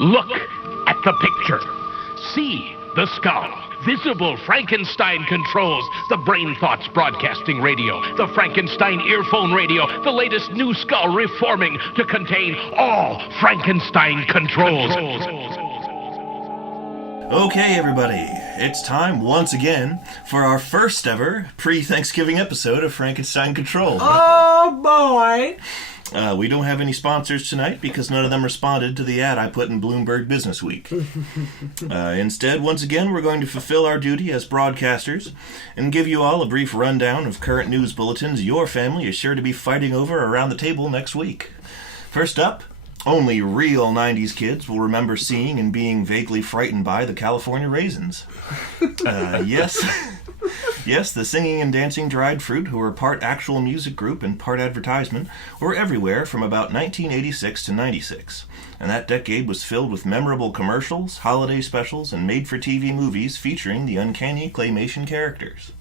Look at the picture. See the skull. Visible Frankenstein controls. The Brain Thoughts broadcasting radio. The Frankenstein earphone radio. The latest new skull reforming to contain all Frankenstein controls. Okay, everybody. It's time once again for our first ever pre-Thanksgiving episode of Frankenstein Controls. Oh, boy! We don't have any sponsors tonight because none of them responded to the ad I put in Bloomberg Business Week. Instead, once again, we're going to fulfill our duty as broadcasters and give you all a brief rundown of current news bulletins your family is sure to be fighting over around the table next week. First up, only real 90s kids will remember seeing and being vaguely frightened by the California Raisins. Yes, the singing and dancing dried fruit, who were part actual music group and part advertisement, were everywhere from about 1986 to 96. And that decade was filled with memorable commercials, holiday specials, and made-for-TV movies featuring the uncanny claymation characters.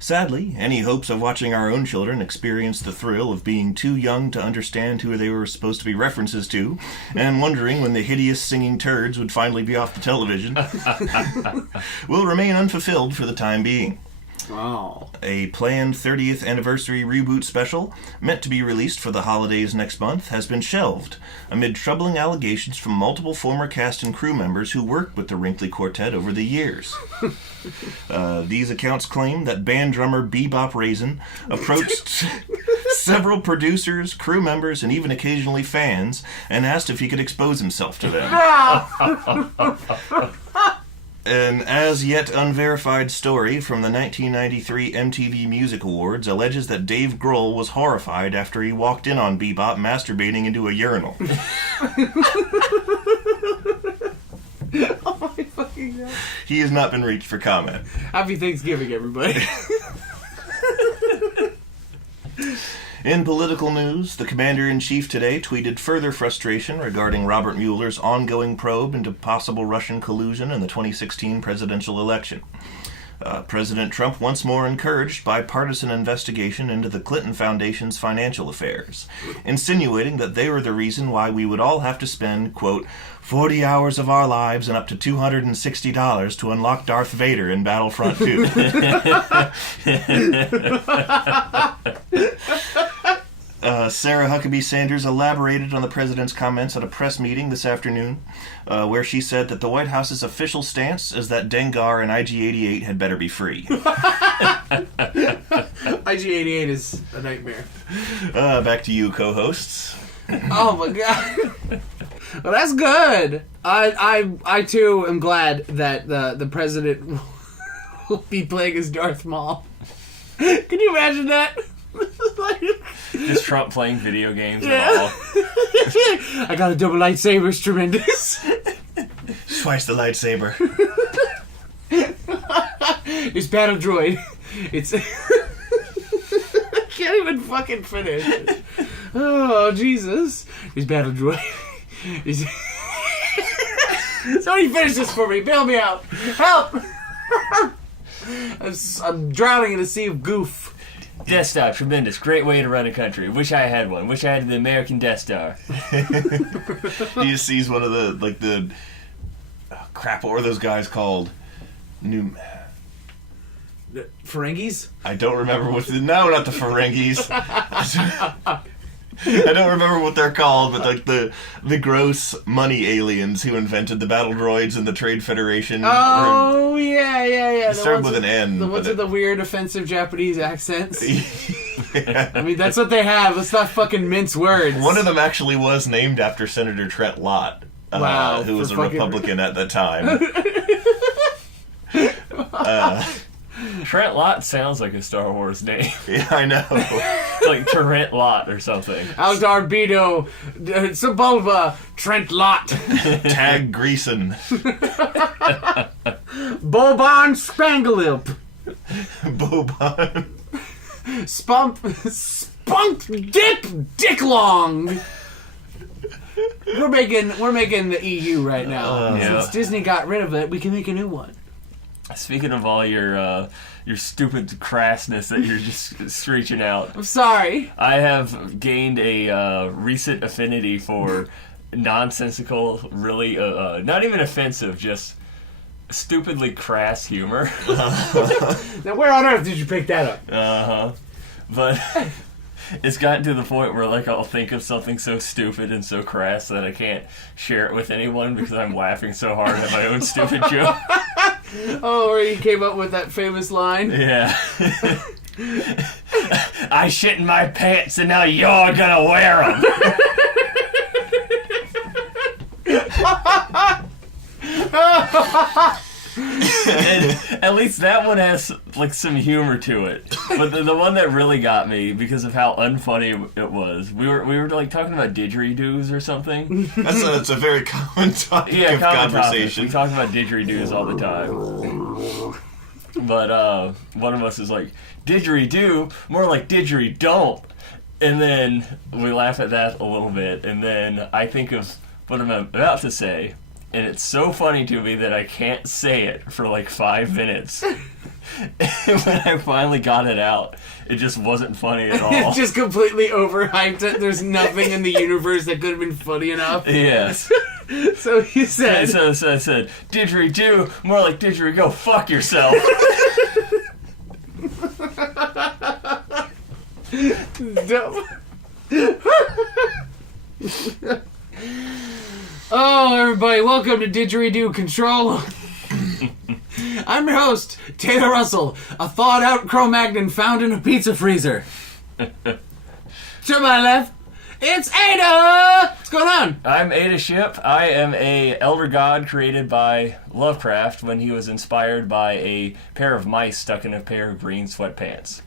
Sadly, any hopes of watching our own children experience the thrill of being too young to understand who they were supposed to be references to, and wondering when the hideous singing turds would finally be off the television, will remain unfulfilled for the time being. Oh. A planned 30th anniversary reboot special, meant to be released for the holidays next month, has been shelved, amid troubling allegations from multiple former cast and crew members who worked with the Wrinkly Quartet over the years. These accounts claim that band drummer Bebop Raisin approached several producers, crew members, and even occasionally fans, and asked if he could expose himself to them. An as-yet unverified story from the 1993 MTV Music Awards alleges that Dave Grohl was horrified after he walked in on Bebop masturbating into a urinal. Oh my fucking God. He has not been reached for comment. Happy Thanksgiving, everybody. In political news, the commander-in-chief today tweeted further frustration regarding Robert Mueller's ongoing probe into possible Russian collusion in the 2016 presidential election. President Trump once more encouraged bipartisan investigation into the Clinton Foundation's financial affairs, insinuating that they were the reason why we would all have to spend, quote, 40 hours of our lives and up to $260 to unlock Darth Vader in Battlefront 2. Sarah Huckabee Sanders elaborated on the president's comments at a press meeting this afternoon, where she said that the White House's official stance is that Dengar and IG-88 had better be free. IG-88 is a nightmare. Back to you, co-hosts. Oh my God. Well, that's good. I too am glad that the president will be playing as Darth Maul. Can you imagine that? Just Trump playing video games Yeah. and all. I got a double lightsaber. It's tremendous. Twice the lightsaber. It's battle droid. It's. I can't even fucking finish. Oh Jesus! It's battle droid. Somebody finish this for me. Bail me out. Help! I'm drowning in a sea of goof. Death Star, tremendous. Great way to run a country. Wish I had one. Wish I had the American Death Star. He just sees one of the crap, what were those guys called? Ferengis? I don't remember what no, not the Ferengis. I don't remember what they're called, but like the gross money aliens who invented the battle droids and the Trade Federation. Oh, yeah. It started with an N. The ones with the weird, offensive Japanese accents. Yeah. I mean, that's what they have. Let's not fucking mince words. One of them actually was named after Senator Trent Lott, wow, who was a Republican at the time. Trent Lott sounds like a Star Wars name. Yeah, I know. Like Trent Lott or something. Aldar Beto, Sebulba, Trent Lott. Tag Greason. Boban Spangalip. Boban. Spunk Dick Long. We're making the EU right now. Since Disney got rid of it, we can make a new one. Speaking of all your stupid crassness that you're just screeching out, I'm sorry. I have gained a recent affinity for nonsensical, really, not even offensive, just stupidly crass humor. Now, where on earth did you pick that up? But it's gotten to the point where, like, I'll think of something so stupid and so crass that I can't share it with anyone because I'm laughing so hard at my own stupid joke. Oh, where you came up with that famous line? Yeah. I shit in my pants and now you're gonna wear them. And at least that one has like some humor to it. But the one that really got me because of how unfunny it was, we were like talking about didgeridoos or something. That's a very common topic of conversation. We talk about didgeridoos all the time. But one of us is like, didgeridoo, more like didgeridon't. And then we laugh at that a little bit, and then I think of what I'm about to say, and it's so funny to me that I can't say it for like 5 minutes. And when I finally got it out, it just wasn't funny at all. It just completely overhyped it. There's nothing in the universe that could have been funny enough. Yes. So you said... So I said, didgeridoo, more like didgeridoo, fuck yourself. Dumb. Oh, everybody, welcome to Didgeridoo Control. I'm your host, Taylor Russell, a thawed-out Cro-Magnon found in a pizza freezer. To my left, it's Ada! What's going on? I'm Ada Ship. I am a elder god created by Lovecraft when he was inspired by a pair of mice stuck in a pair of green sweatpants.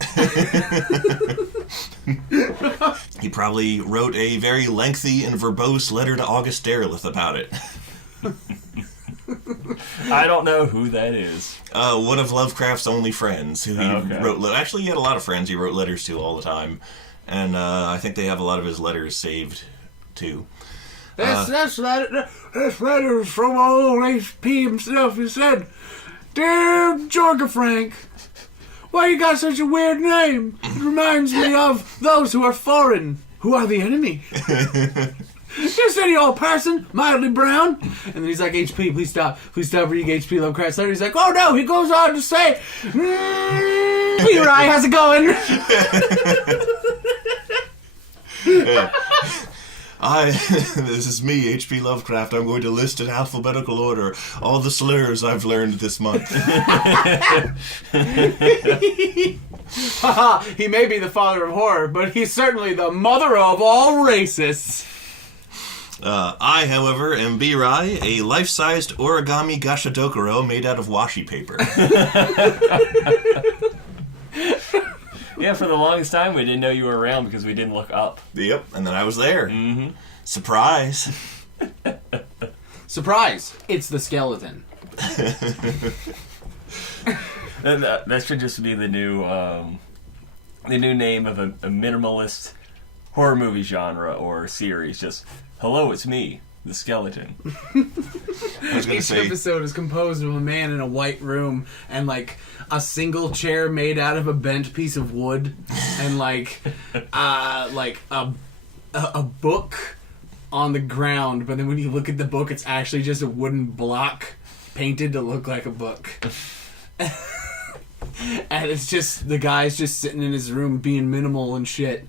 He probably wrote a very lengthy and verbose letter to August Derleth about it. I don't know who that is. One of Lovecraft's only friends who he Okay. wrote. Actually, he had a lot of friends he wrote letters to all the time, and I think they have a lot of his letters saved too. This letter is from old HP himself. He said, "Dear Georgia Frank, why you got such a weird name? It reminds me of those who are foreign, who are the enemy. Just any old person, mildly brown." And then he's like, "HP, please stop reading HP Lovecraft's letter." He's like, "Oh no," he goes on to say, "Hey, Rye, how's it going?" This is me, H.P. Lovecraft. I'm going to list in alphabetical order all the slurs I've learned this month. Haha, he may be the father of horror, but he's certainly the mother of all racists. I, however, am B-Rai, a life-sized origami gashadokuro made out of washi paper. Yeah, for the longest time we didn't know you were around because we didn't look up. Yep, and then I was there. Mm-hmm. Surprise. Surprise! It's the skeleton. And that should just be the new name of a minimalist horror movie genre or series. Just, hello, it's me, the skeleton. I was going to Each say... episode is composed of a man in a white room and like a single chair made out of a bent piece of wood and like a book on the ground, but then when you look at the book it's actually just a wooden block painted to look like a book. And it's just the guy's just sitting in his room being minimal and shit,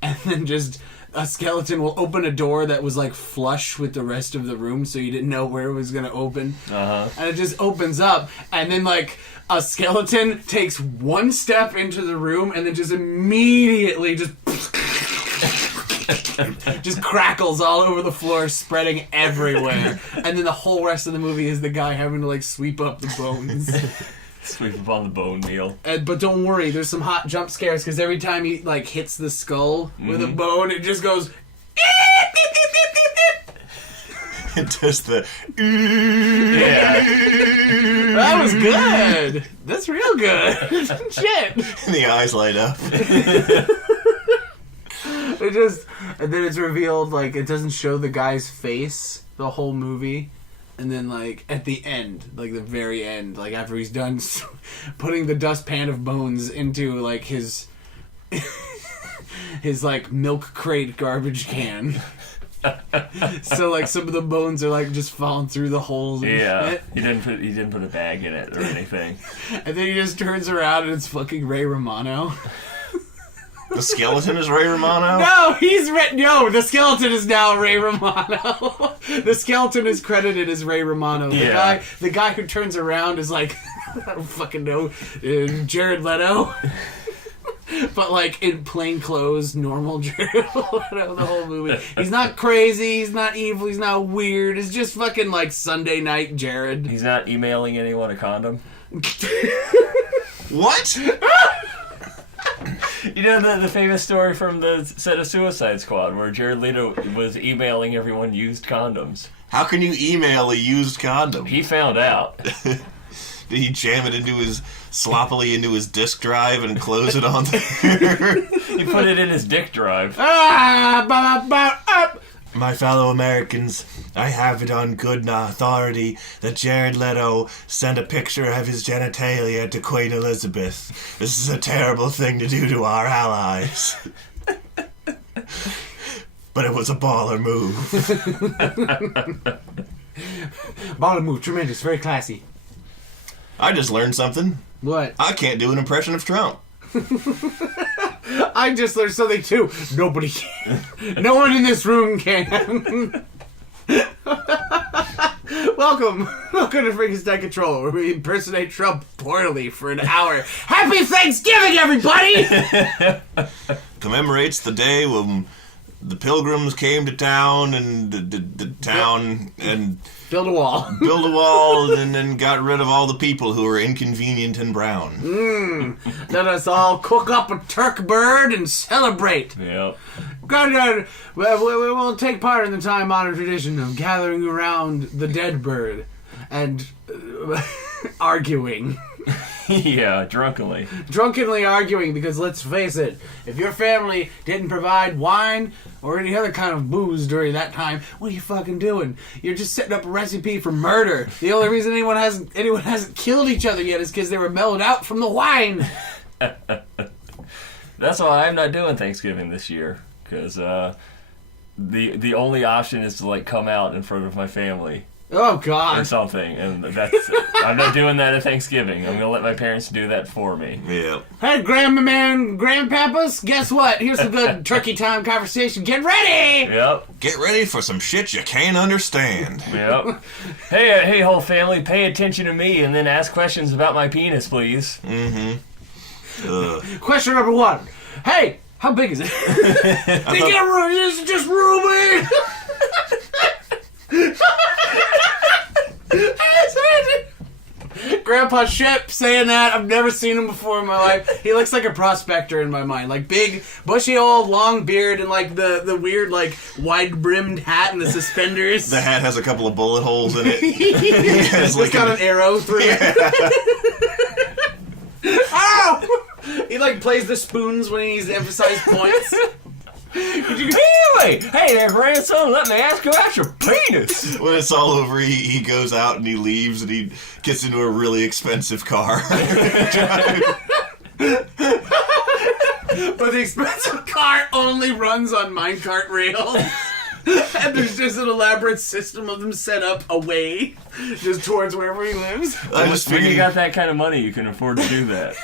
and then just a skeleton will open a door that was like flush with the rest of the room, so you didn't know where it was gonna open. And it just opens up, and then like a skeleton takes one step into the room and then just immediately just crackles all over the floor, spreading everywhere. And then the whole rest of the movie is the guy having to like sweep up the bones. Sweep up on the bone meal. But don't worry, there's some hot jump scares because every time he like hits the skull with a bone, it just goes. It does the... Yeah. That was good. That's real good. Shit. And the eyes light up. It just, and then it's revealed like it doesn't show the guy's face the whole movie, and then like at the end, like the very end, like after he's done putting the dustpan of bones into like his like milk crate garbage can, So like some of the bones are like just falling through the holes. And Yeah, shit. he didn't put a bag in it or anything. And then he just turns around and it's fucking Ray Romano. The skeleton is Ray Romano? No, the skeleton is now Ray Romano. The skeleton is credited as Ray Romano. The guy who turns around is like, I don't fucking know, Jared Leto. But like in plain clothes, normal Jared Leto, the whole movie. He's not crazy, he's not evil, he's not weird. It's just fucking like Sunday night Jared. He's not emailing anyone a condom. What? You know the famous story from the set of Suicide Squad where Jared Leto was emailing everyone used condoms. How can you email a used condom? He found out. Did he jam it sloppily into his disk drive and close it on there? He put it in his dick drive. My fellow Americans, I have it on good authority that Jared Leto sent a picture of his genitalia to Queen Elizabeth. This is a terrible thing to do to our allies. But it was a baller move. Baller move, tremendous, very classy. I just learned something. What? I can't do an impression of Trump. I just learned something too. Nobody can. No one in this room can. Welcome to Frankenstein Control, where we impersonate Trump poorly for an hour. Happy Thanksgiving, everybody! Commemorates the day when the pilgrims came to town and the town and build a wall and then got rid of all the people who were inconvenient and brown. Let us all cook up a turk bird and celebrate. Yep. We will take part in the time-honored tradition of gathering around the dead bird and arguing. Yeah, drunkenly arguing, because let's face it, if your family didn't provide wine or any other kind of booze during that time, what are you fucking doing? You're just setting up a recipe for murder. The only reason anyone hasn't killed each other yet is because they were mellowed out from the wine. That's why I'm not doing Thanksgiving this year, because the only option is to like come out in front of my family. Oh, God. Or something, and I'm not doing that at Thanksgiving. I'm gonna let my parents do that for me. Yeah. Hey, grandpapas, guess what? Here's some good turkey time conversation. Get ready! Yep. Get ready for some shit you can't understand. Yep. Hey, whole family, pay attention to me and then ask questions about my penis, please. Mm-hmm. Question number 1. Hey, how big is it? Is it just Ruby? Grandpa Shep saying that. I've never seen him before in my life. He looks like a prospector in my mind. Like big, bushy old, long beard and like the weird, like wide-brimmed hat and the suspenders. The hat has a couple of bullet holes in it. It's like got an arrow through it. Ow! He like plays the spoons when he needs to emphasize points. Anyway, hey there, grandson, let me ask you about your penis. When it's all over, he goes out and he leaves and he gets into a really expensive car. But the expensive car only runs on minecart rails. And there's just an elaborate system of them set up away, just towards wherever he lives. I just When you figured got that kind of money, you can afford to do that.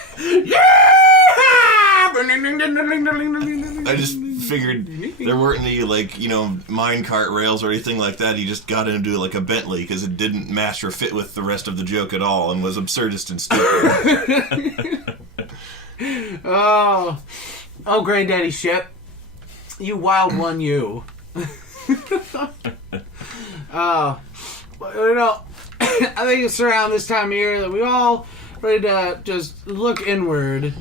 I just figured there weren't any, minecart rails or anything like that. He just got into, like, a Bentley because it didn't match or fit with the rest of the joke at all and was absurdist and stupid. Oh, Granddaddy Shep. You wild one, you. I think it's around this time of year that we all need to just look inward.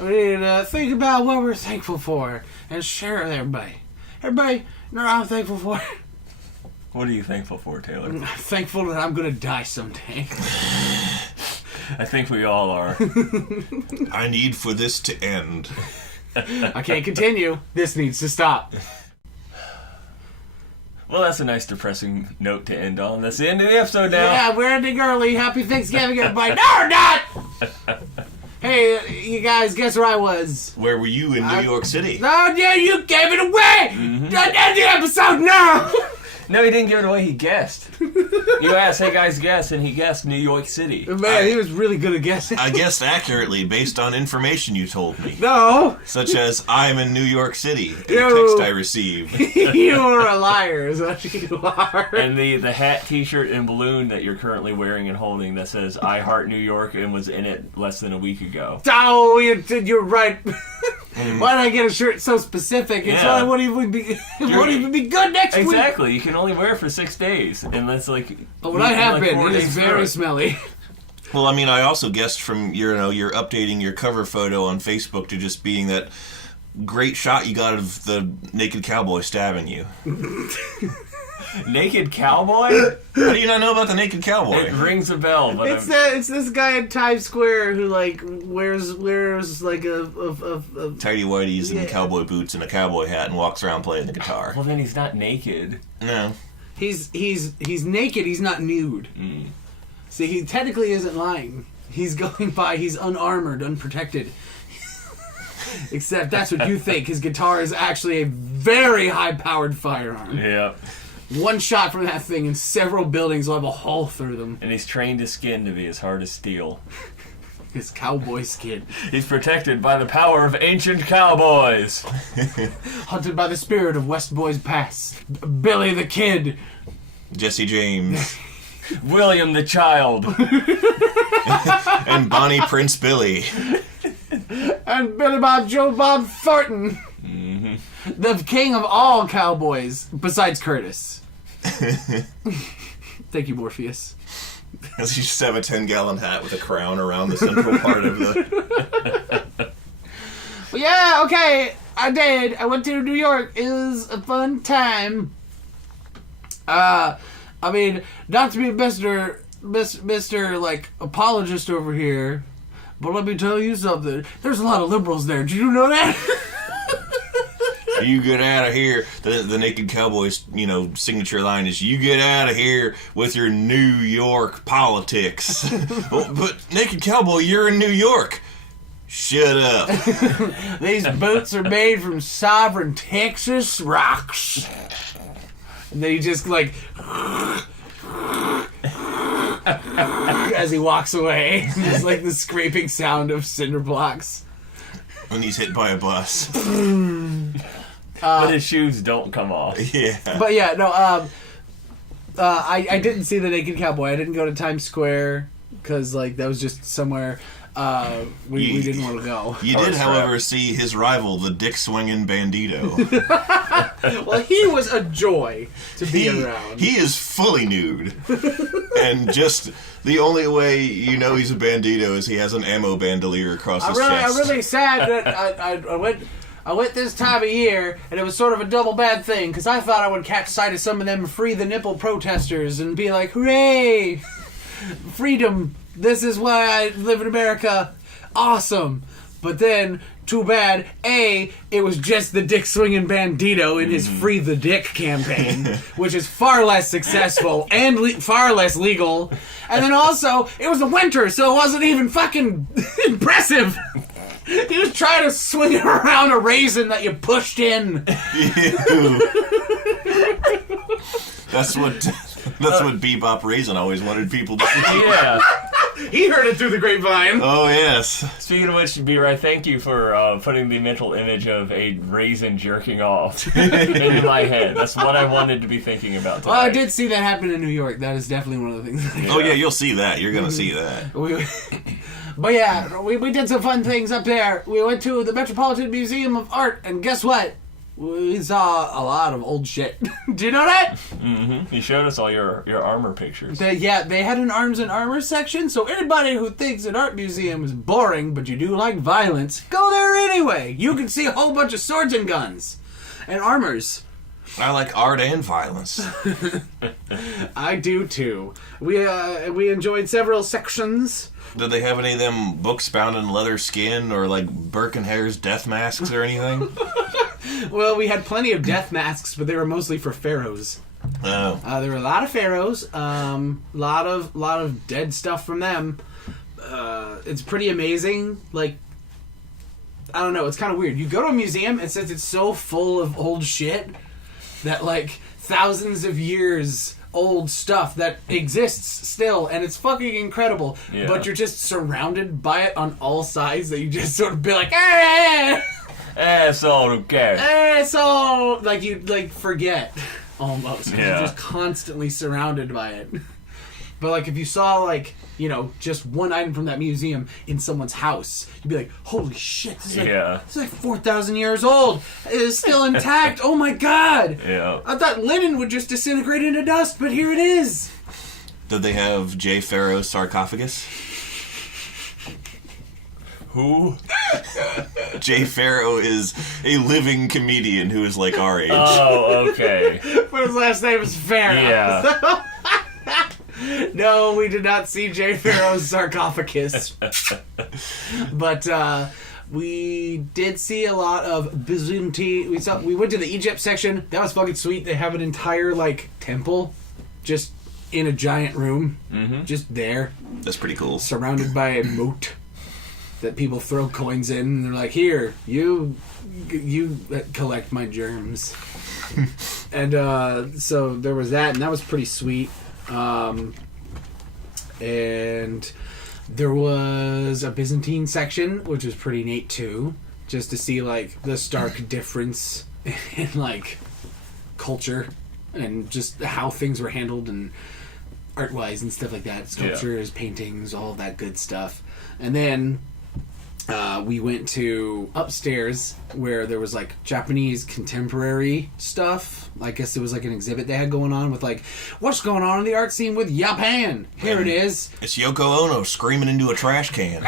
We need to think about what we're thankful for and share it with everybody. Everybody, you know what I'm thankful for? What are you thankful for, Taylor? I'm thankful that I'm going to die someday. I think we all are. I need for this to end. I can't continue. This needs to stop. Well, that's a nice depressing note to end on. That's the end of the episode now. Yeah, we're ending early. Happy Thanksgiving, everybody. No, we're not! Hey, you guys, guess where I was? Where were you in New York City? Oh, yeah, you gave it away! End the episode now! No, he didn't give it away. He guessed. You asked, hey guys, guess, and he guessed New York City. Man, he was really good at guessing. I guessed accurately based on information you told me. No! Such as, I'm in New York City, a Ew. text I received. You're a liar, is what you are. And the hat, t-shirt, and balloon that you're currently wearing and holding that says, I Heart New York, and was in it less than a week ago. Oh, you're right. Why did I get a shirt so specific? It's Yeah. it won't even be good next week. Exactly. You can only wear it for 6 days, and that's like. But what I have been, 4 it is days very through. smelly. Well, I mean, I also guessed from, you're updating your cover photo on Facebook to just being that great shot you got of the naked cowboy stabbing you. Naked cowboy? How do you not know about the naked cowboy? It rings a bell, but It's this guy in Times Square who like wears like a Tidy whities and cowboy boots and a cowboy hat and walks around playing the guitar. well, then he's not naked. No. he's naked. He's not nude. See, he technically isn't lying. He's going by. He's unarmored, unprotected. Except that's what you think. His guitar is actually a very high-powered firearm. Yeah. One shot from that thing and several buildings will have a hole through them. And he's trained his skin to be as hard as steel. His cowboy skin. He's protected by the power of ancient cowboys. Hunted by the spirit of West Boys Pass. Billy the Kid. Jesse James. William the Child. And Bonnie Prince Billy. And Billy Bob Joe Bob Thornton. The king of all cowboys, besides Curtis. Thank you, Morpheus. You just have a 10-gallon hat with a crown around the central part of the... Well, yeah, okay, I did. I went to New York. It was a fun time. I mean, not to be Mr. like, apologist over here, but let me tell you something. There's a lot of liberals there. Did you know that? You get out of here. The Naked Cowboy's, signature line is, you get out of here with your New York politics. But Naked Cowboy, you're in New York. Shut up. These boots are made from sovereign Texas rocks. And then he just, like... as he walks away. There's, like, the scraping sound of cinder blocks. When he's hit by a bus. But his shoes don't come off. Yeah. But yeah, no, I didn't see the Naked Cowboy. I didn't go to Times Square because, like, that was just somewhere we didn't want to go. You did, however, see his rival, the dick-swinging Bandito. Well, he was a joy to be around. He is fully nude. And just the only way you know he's a Bandito is he has an ammo bandolier across his chest. I'm really sad that I went this time of year, and it was sort of a double bad thing, because I thought I would catch sight of some of them free the nipple protesters and be like, hooray! Freedom! This is why I live in America! Awesome! But then, too bad, A, it was just the dick-swinging Bandito in his Free the Dick campaign, which is far less successful and far less legal. And then also, it was the winter, so it wasn't even fucking impressive! He was trying to swing around a raisin that you pushed in. That's what Bebop Raisin always wanted people to see. Yeah. He heard it through the grapevine. Oh, yes. Speaking of which, B-Right, thank you for putting the mental image of a raisin jerking off into my head. That's what I wanted to be thinking about tonight. Well, I did see that happen in New York. That is definitely one of the things. Oh, yeah, you'll see that. You're going to see that. But yeah, we did some fun things up there. We went to the Metropolitan Museum of Art, and guess what? We saw a lot of old shit. Do you know that? Mm-hmm. You showed us all your armor pictures. They had an arms and armor section, so anybody who thinks an art museum is boring, but you do like violence, go there anyway. You can see a whole bunch of swords and guns. And armors. I like art and violence. I do too. We enjoyed several sections. Did they have any of them books bound in leather skin or like Birkenhair's death masks or anything? Well, we had plenty of death masks, but they were mostly for pharaohs. Oh. There were a lot of pharaohs, lot of dead stuff from them. it's pretty amazing. Like, I don't know, it's kind of weird. You go to a museum, and since it's so full of old shit, that, like, thousands of years old stuff that exists still, and it's fucking incredible. Yeah. But you're just surrounded by it on all sides that you just sort of be like, eh! It's all who cares. It's all like you like forget almost. 'Cause Yeah. You're just constantly surrounded by it. But like if you saw like, you know, just one item from that museum in someone's house, you'd be like, holy shit, this is like 4,000 years old. It is still intact. Oh my god. Yeah. I thought linen would just disintegrate into dust, but here it is. Did they have Jay Pharoah's sarcophagus? Who? Jay Pharoah is a living comedian who is like our age. Oh, okay. But his last name is Pharaoh. Yeah. No, we did not see Jay Pharoah's sarcophagus. But we did see a lot of Byzantine. We went to the Egypt section. That was fucking sweet. They have an entire like temple just in a giant room. Mm-hmm. Just there. That's pretty cool. Surrounded by a moat that people throw coins in, and they're like, here, you collect my germs. And so there was that, and that was pretty sweet. And there was a Byzantine section, which was pretty neat too, just to see like the stark difference in like culture and just how things were handled and art-wise and stuff like that. Sculptures, paintings, all of that good stuff. And then we went to upstairs where there was like Japanese contemporary stuff. I guess it was like an exhibit they had going on with like, what's going on in the art scene with Japan? Here it is. It's Yoko Ono screaming into a trash can.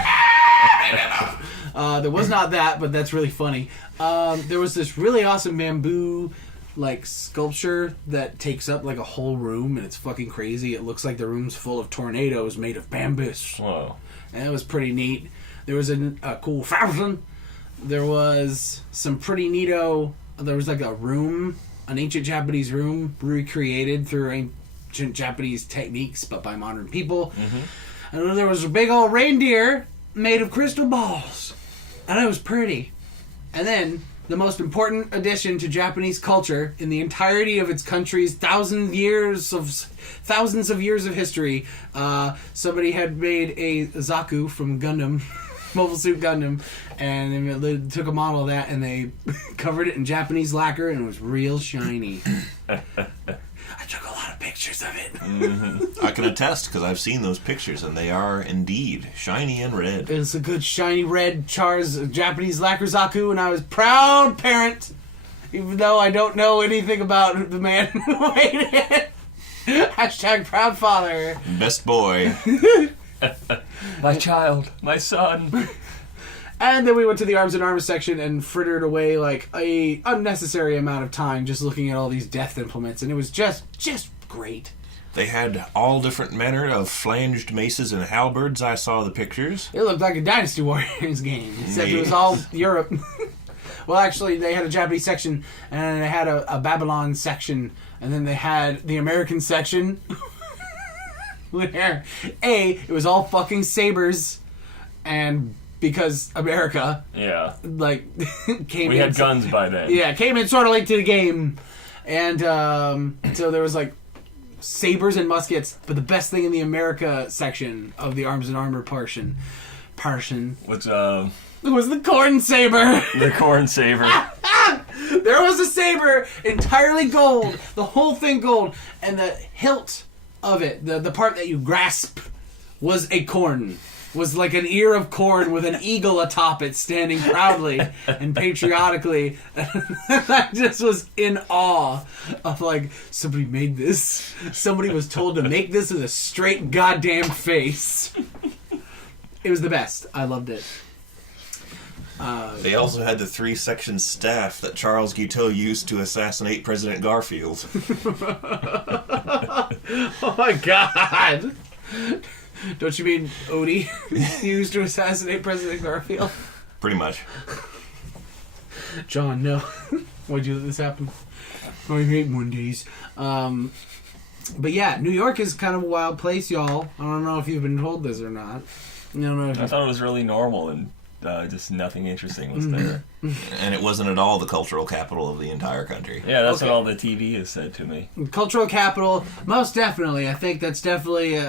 There was not that, but that's really funny. There was this really awesome bamboo like sculpture that takes up like a whole room, and it's fucking crazy. It looks like the room's full of tornadoes made of bamboo. Whoa. And it was pretty neat. There was a cool fountain. There was some pretty neato. There was like a room, an ancient Japanese room recreated through ancient Japanese techniques, but by modern people. Mm-hmm. And there was a big old reindeer made of crystal balls. And it was pretty. And then the most important addition to Japanese culture in the entirety of its country's thousands of years of history, somebody had made a Zaku from Gundam. Mobile Suit Gundam, and they took a model of that and they covered it in Japanese lacquer, and it was real shiny. I took a lot of pictures of it. Mm-hmm. I can attest because I've seen those pictures, and they are indeed shiny and red. It's a good shiny red Char's Japanese lacquer Zaku, and I was proud parent, even though I don't know anything about the man who made it. Hashtag proud father. Best boy. My child, my son. And then we went to the arms and armor section and frittered away like a unnecessary amount of time just looking at all these death implements, and it was just great. They had all different manner of flanged maces and halberds. I saw the pictures. It looked like a Dynasty Warriors game, except it was all Europe. Well, actually, they had a Japanese section, and they had a Babylon section, and then they had the American section. Where it was all fucking sabers, and because America, like came we in, had guns by then. Yeah, came in sort of late to the game, and so there was like sabers and muskets. But the best thing in the America section of the arms and armor portion What's was the corn saber. The corn saber. There was a saber entirely gold, the whole thing gold, and the hilt of it, the part that you grasp, was a corn. Was like an ear of corn with an eagle atop it, standing proudly and patriotically. I just was in awe of like, somebody made this. Somebody was told to make this with a straight goddamn face. It was the best. I loved it. They also had the 3-section staff that Charles Guiteau used to assassinate President Garfield. Oh my god! Don't you mean Odie used to assassinate President Garfield? Pretty much. John, no. Why'd you let this happen? I hate Mondays. But yeah, New York is kind of a wild place, y'all. I don't know if you've been told this or not. No. I thought it was really normal and just nothing interesting was there. And it wasn't at all the cultural capital of the entire country. Yeah, that's what all the TV has said to me. Cultural capital, most definitely. I think that's definitely...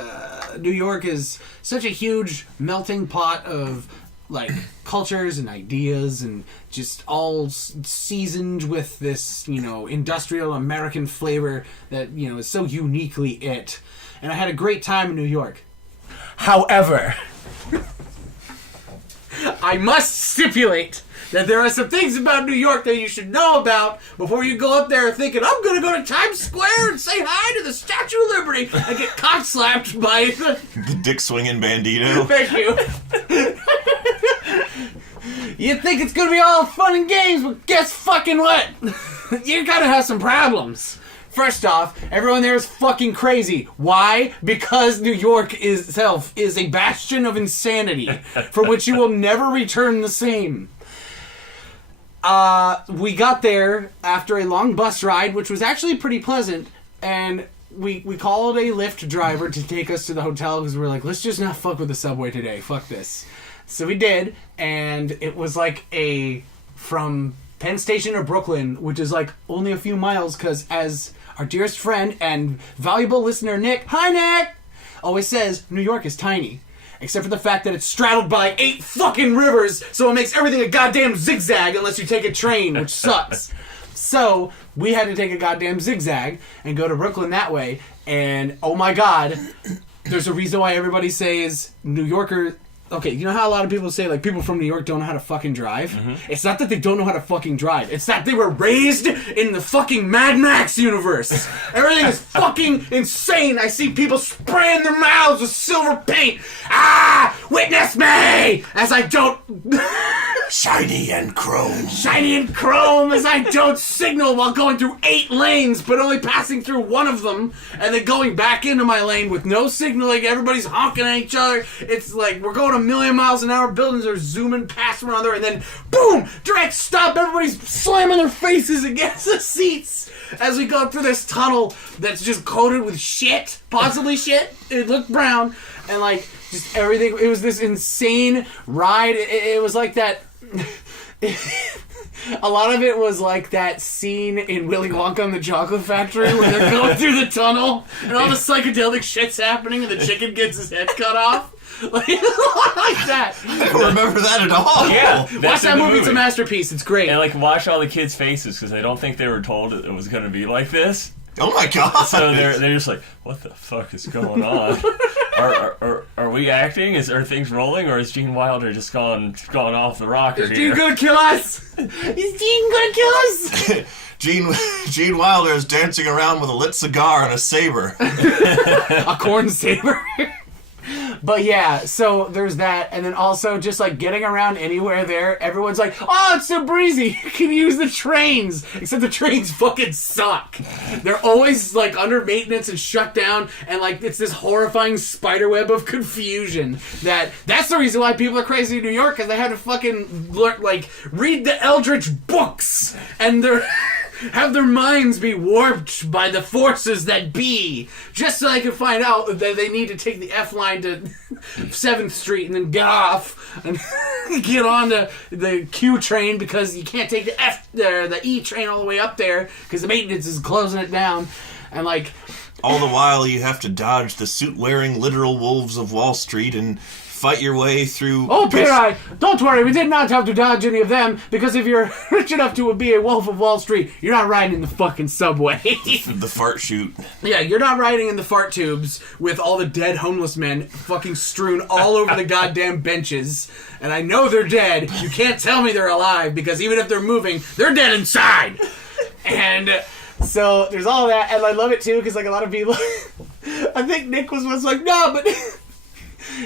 New York is such a huge melting pot of, like, cultures and ideas and just all seasoned with this, industrial American flavor that, is so uniquely it. And I had a great time in New York. However... I must stipulate that there are some things about New York that you should know about before you go up there thinking, I'm going to go to Times Square and say hi to the Statue of Liberty and get cock-slapped by the dick-swinging bandito. Thank you. You think it's going to be all fun and games, but guess fucking what? You're going to have some problems. First off, everyone there is fucking crazy. Why? Because New York itself is a bastion of insanity for which you will never return the same. We got there after a long bus ride, which was actually pretty pleasant, and we called a Lyft driver to take us to the hotel because we were like, let's just not fuck with the subway today. Fuck this. So we did, and it was like from Penn Station to Brooklyn, which is like only a few miles, because as our dearest friend and valuable listener Nick, hi Nick, always says, New York is tiny. Except for the fact that it's straddled by 8 fucking rivers, so it makes everything a goddamn zigzag unless you take a train, which sucks. So, we had to take a goddamn zigzag and go to Brooklyn that way, and oh my god, there's a reason why everybody says New Yorker... Okay, you know how a lot of people say, like, people from New York don't know how to fucking drive? Mm-hmm. It's not that they don't know how to fucking drive. It's that they were raised in the fucking Mad Max universe. Everything is fucking insane. I see people spraying their mouths with silver paint. Witness me! As I don't... Shiny and chrome. Shiny and chrome as I don't signal while going through 8 lanes, but only passing through one of them, and then going back into my lane with no signaling. Everybody's honking at each other. It's like we're going a million miles an hour. Buildings are zooming past one another, and then boom! Direct stop. Everybody's slamming their faces against the seats as we go through this tunnel that's just coated with shit. Possibly shit. It looked brown. And like, just everything. It was this insane ride. It was like that... A lot of it was like that scene in Willy Wonka and the Chocolate Factory when they're going through the tunnel and all the psychedelic shit's happening and the chicken gets his head cut off. Like that. I don't remember that at all. Yeah. Watch that movie. It's a masterpiece. It's great. And like, watch all the kids' faces because I don't think they were told it was going to be like this. Oh my god! So they're just like, what the fuck is going on? Are we acting? Are things rolling, or is Gene Wilder just gone off the rocker Is here? Gene gonna kill us? Is Gene gonna kill us? Gene Wilder is dancing around with a lit cigar and a saber. A corn saber. But yeah, so there's that, and then also just like getting around anywhere there, everyone's like, oh, it's so breezy, you can use the trains, except the trains fucking suck. They're always like under maintenance and shut down, and like it's this horrifying spiderweb of confusion that's the reason why people are crazy in New York, because they have to fucking read the Eldritch books, and they're... have their minds be warped by the forces that be, just so they can find out that they need to take the F line to 7th Street and then get off and get on the Q train because you can't take the E train all the way up there because the maintenance is closing it down, and like... All the while you have to dodge the suit-wearing literal wolves of Wall Street and fight your way through... Oh, Piri, don't worry, we did not have to dodge any of them, because if you're rich enough to be a wolf of Wall Street, you're not riding in the fucking subway. The fart chute. Yeah, you're not riding in the fart tubes with all the dead homeless men fucking strewn all over the goddamn benches. And I know they're dead. You can't tell me they're alive, because even if they're moving, they're dead inside. And... so there's all that, and I love it too, because like a lot of people... I think Nick was like, no, but...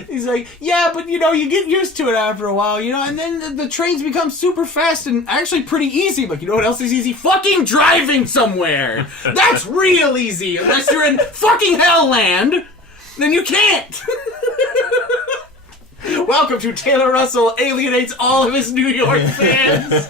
He's like, yeah, but, you get used to it after a while, and then the trains become super fast and actually pretty easy. But you know what else is easy? Fucking driving somewhere! That's real easy! Unless you're in fucking Hellland, then you can't! Welcome to Taylor Russell alienates all of his New York fans!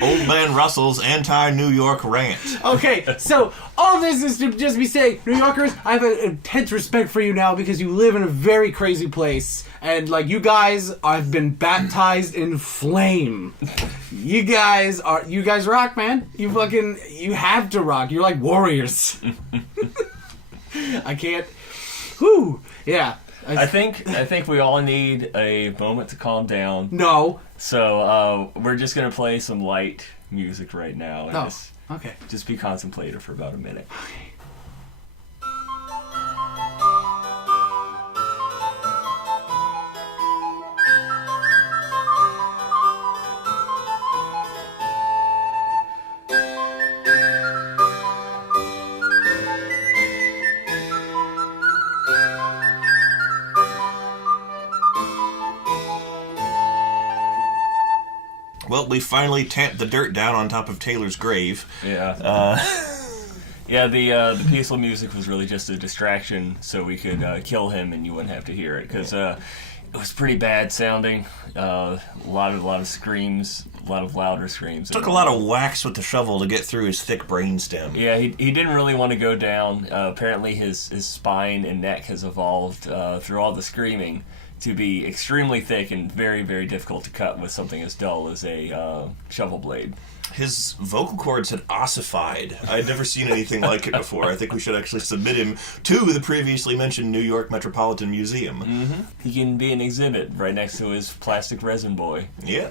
Old Man Russell's anti-New York rant. Okay, so all this is to just be saying, New Yorkers, I have an intense respect for you now because you live in a very crazy place. And, like, you guys have been baptized in flame. You guys rock, man. You have to rock. You're like warriors. I can't. Whew. Yeah. I think we all need a moment to calm down. No. So we're just gonna play some light music right now. And Okay. Just be contemplative for about a minute. Well, we finally tamped the dirt down on top of Taylor's grave. Yeah. Yeah, the peaceful music was really just a distraction so we could kill him and you wouldn't have to hear it. Because it was pretty bad sounding. A lot of screams, a lot of louder screams. Took a lot of whacks with the shovel to get through his thick brainstem. Yeah, he didn't really want to go down. Apparently his spine and neck has evolved through all the screaming to be extremely thick and very, very difficult to cut with something as dull as a shovel blade. His vocal cords had ossified. I'd never seen anything like it before. I think we should actually submit him to the previously mentioned New York Metropolitan Museum. Mm-hmm. He can be an exhibit right next to his plastic resin boy. Yeah.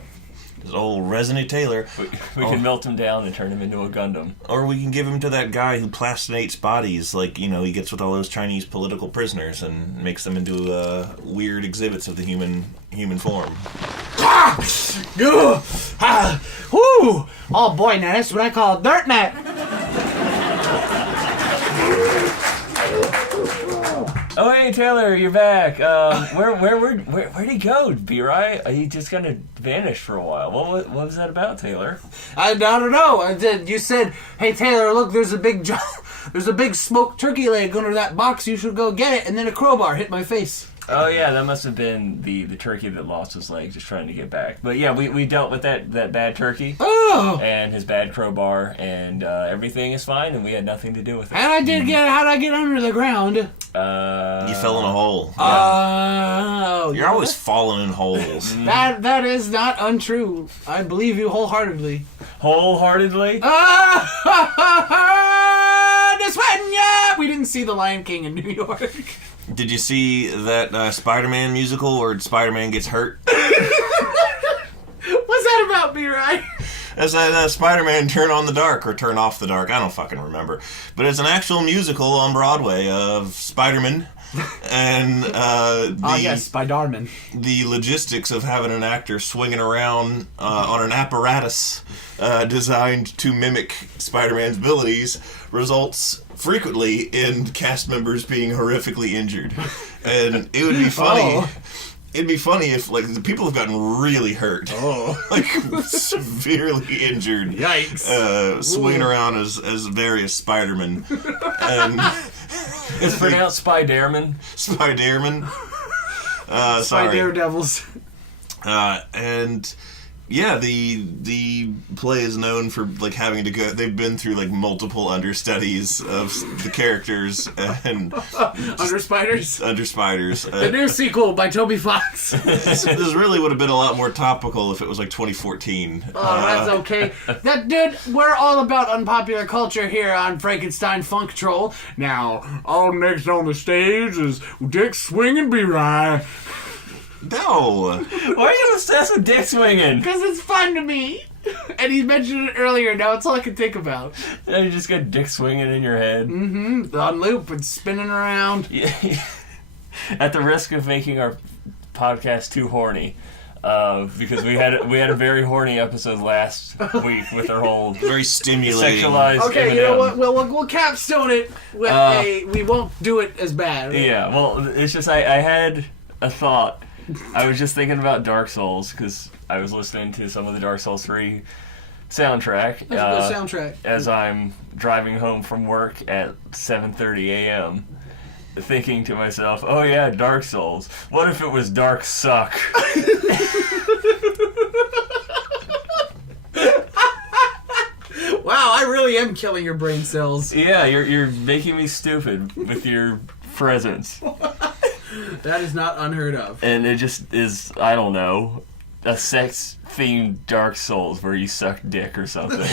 His old resiny Taylor. We can melt him down and turn him into a Gundam. Or we can give him to that guy who plastinates bodies, like, he gets with all those Chinese political prisoners and makes them into weird exhibits of the human form. Ah! Ugh! Ah! Whoo! Oh boy, now that's what I call a dirt nap. Oh hey Taylor, you're back. Where'd he go, B-Right? He just kind of vanished for a while. What was that about, Taylor? I don't know. You said, "Hey Taylor, look, there's a big smoked turkey leg under that box. You should go get it." And then a crowbar hit my face. Oh yeah, that must have been the turkey that lost his leg just trying to get back. But yeah, we dealt with that bad turkey and his bad crowbar, and everything is fine, and we had nothing to do with it. And I did how'd I get under the ground? You fell in a hole. Oh, You're always falling in holes. That is not untrue. I believe you wholeheartedly. Wholeheartedly? We didn't see The Lion King in New York. Did you see that Spider-Man musical where Spider-Man gets hurt? What's that about, B-Right? That's that Spider-Man Turn on the Dark or Turn Off the Dark. I don't fucking remember. But it's an actual musical on Broadway of Spider-Man and Spider-Man. The logistics of having an actor swinging around on an apparatus designed to mimic Spider-Man's abilities results frequently in cast members being horrifically injured. And it would be funny. It'd be funny if, like, the people have gotten really hurt. Like, severely injured. Yikes. Swinging around as various Spider-Men. And it's pronounced Spider-Man. Spider-Man. Sorry. Spider-Devils. And... yeah, the play is known for, like, having to go... They've been through, like, multiple understudies of the characters and... Under Spiders? Under Spiders. The new sequel by Toby Fox. This really would have been a lot more topical if it was, like, 2014. Oh, that's okay. Dude, we're all about unpopular culture here on Frankenstein Funk Troll. Now, all next on the stage is Dick Swingin' B-Rye. No. Why are you obsessed with dick swinging? Because it's fun to me. And he mentioned it earlier. Now it's all I can think about. And you just got dick swinging in your head. Mm-hmm. On loop and spinning around. Yeah. At the risk of making our podcast too horny, because we had a very horny episode last week with our whole very stimulating sexualized. Okay, M&M. you know what? We'll capstone it with we won't do it as bad. Right? Yeah. Well, it's just I had a thought. I was just thinking about Dark Souls because I was listening to some of the Dark Souls 3 soundtrack. That's a good soundtrack. As I'm driving home from work at 7:30 a.m., thinking to myself, "Oh yeah, Dark Souls. What if it was Dark Suck?" really am killing your brain cells. Yeah, you're making me stupid with your presence. That is not unheard of. And it just is, I don't know, a sex-themed Dark Souls where you suck dick or something.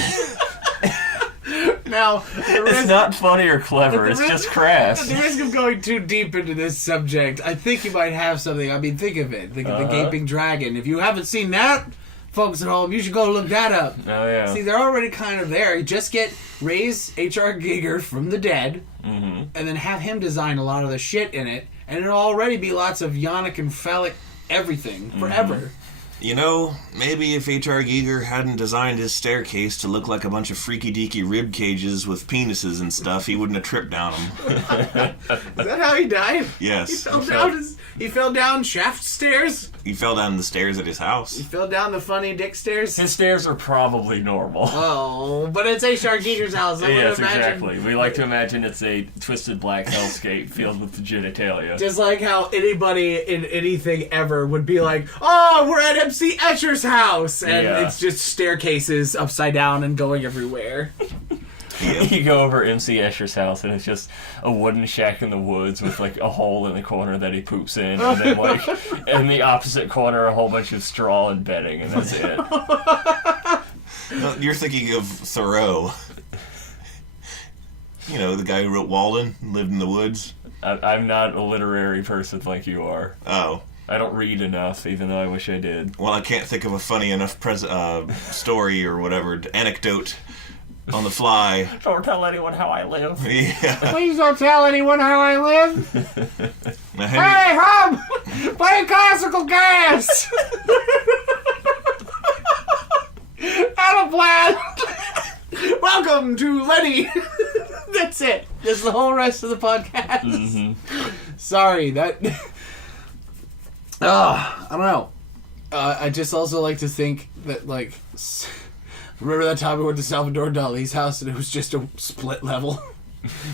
Now, It's not funny or clever, it's just crass. At the risk of going too deep into this subject, I think you might have something. I mean, think of it. Think of the Gaping Dragon. If you haven't seen that, folks at home, you should go look that up. Oh, yeah. See, they're already kind of there. You just raise H.R. Giger from the dead, and then have him design a lot of the shit in it, and it'll already be lots of yonic and phallic everything forever. You know, maybe if H.R. Giger hadn't designed his staircase to look like a bunch of freaky-deaky rib cages with penises and stuff, he wouldn't have tripped down them. Is that how he died? Yes. He fell down shaft stairs? He fell down the stairs at his house. He fell down the funny dick stairs? His stairs are probably normal. Oh, but it's H.R. Giger's house. Yes, exactly. We like to imagine it's a twisted black hellscape filled with genitalia. Just like how anybody in anything ever would be like, oh, we're at MC Escher's house, and it's just staircases upside down and going everywhere. You go over MC Escher's house and it's just a wooden shack in the woods with like a hole in the corner that he poops in, and then like in the opposite corner a whole bunch of straw and bedding, and that's it. No, you're thinking of Thoreau. You know, the guy who wrote Walden, lived in the woods. I'm not a literary person like you are. Oh. I don't read enough, even though I wish I did. Well, I can't think of a funny enough story or whatever, anecdote on the fly. Don't tell anyone how I live. Yeah. Please don't tell anyone how I live. Now, Hey, Hub! Play classical gas! Out of plan! Welcome to Lenny! That's it. That's the whole rest of the podcast. Sorry, that... I don't know. I just also like to think that, like... Remember that time we went to Salvador Dali's house and it was just a split level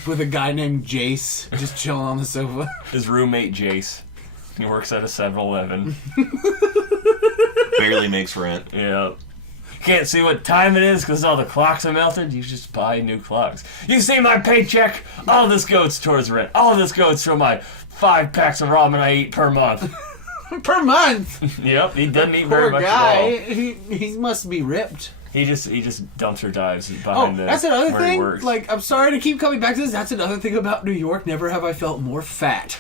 with a guy named Jace just chilling on the sofa? His roommate, Jace. He works at a 7-Eleven. barely makes rent. Yeah. Can't see what time it is because all the clocks are melted. You just buy new clocks. You see my paycheck? All this goes towards rent. All this goes for my 5 packs of ramen I eat per month. Per month? Yep, he doesn't eat Poor very much guy. at all. He must be ripped. He just dumpster dives behind the that's another where he thing. works. Like, I'm sorry to keep coming back to this. That's another thing about New York. Never have I felt more fat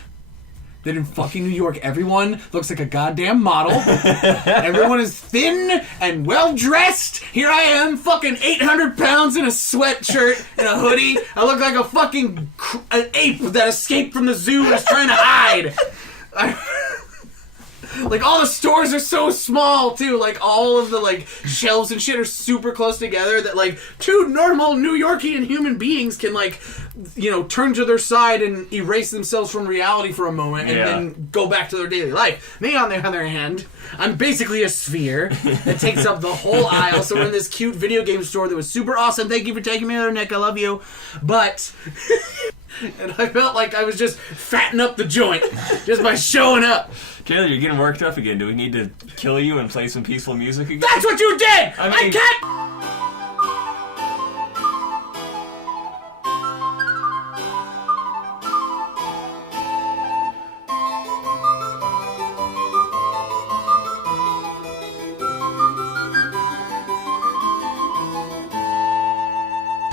than in fucking New York. Everyone looks like a goddamn model. Everyone is thin and well dressed. Here I am, fucking 800 pounds in a sweatshirt and a hoodie. I look like a fucking an ape that escaped from the zoo and is trying to hide. Like, all the stores are so small, too. Like, all of the, like, shelves and shit are super close together that, like, 2 normal New Yorkian human beings can, like, you know, turn to their side and erase themselves from reality for a moment and then go back to their daily life. Me, on the other hand, I'm basically a sphere that takes up the whole aisle. So we're in this cute video game store that was super awesome. Thank you for taking me there, Nick. I love you. But... and I felt like I was just fattening up the joint just by showing up. Taylor, you're getting worked up again. Do we need to kill you and play some peaceful music again? That's what you did! I can't...